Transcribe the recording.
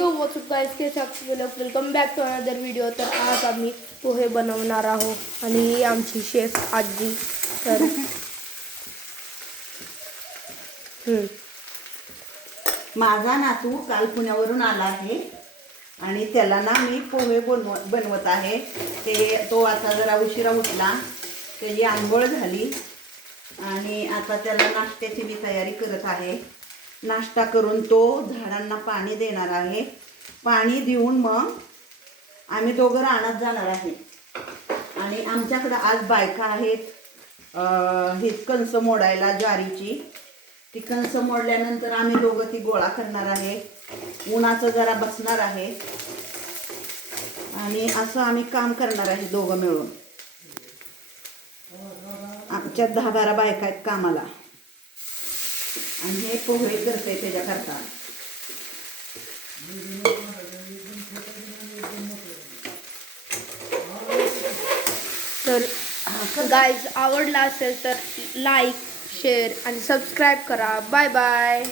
यो WhatsApp guys, कैसे आप सब लोग, welcome back to another video. तर आज आम्ही पोहे बनवणार आहोत आणि ही आमची शेफ आजी। तर माझा नातू काल पुण्यावरून आला आहे आणि त्याला ना मी पोहे बनवत आहे। तो आता जरा उशिरा उठला, त्याची आंघोळ झाली आणि आता त्याला नाश्त्याची मी तयारी करत आहे। नाश्ता करून तो झाडांना पाणी देणार आहे। पाणी देऊन मग आम्ही दोघं रानात जाणार आहे आणि आमच्याकडे आज बायका आहेत ही कणसं मोडायला ज्वारीची। ती कणसं मोडल्यानंतर आम्ही दोघं ती गोळा करणार आहे, उन्हाचं जरा बसणार आहे आणि असं आम्ही काम करणार आहे दोघं मिळून। आमच्या 10-12 बायका आहेत कामाला आणि हे पोहे करते त्याच्याकरता। तर गाइस, आवडला असेल तर लाईक, शेअर आणि सबस्क्राईब करा। Bye bye.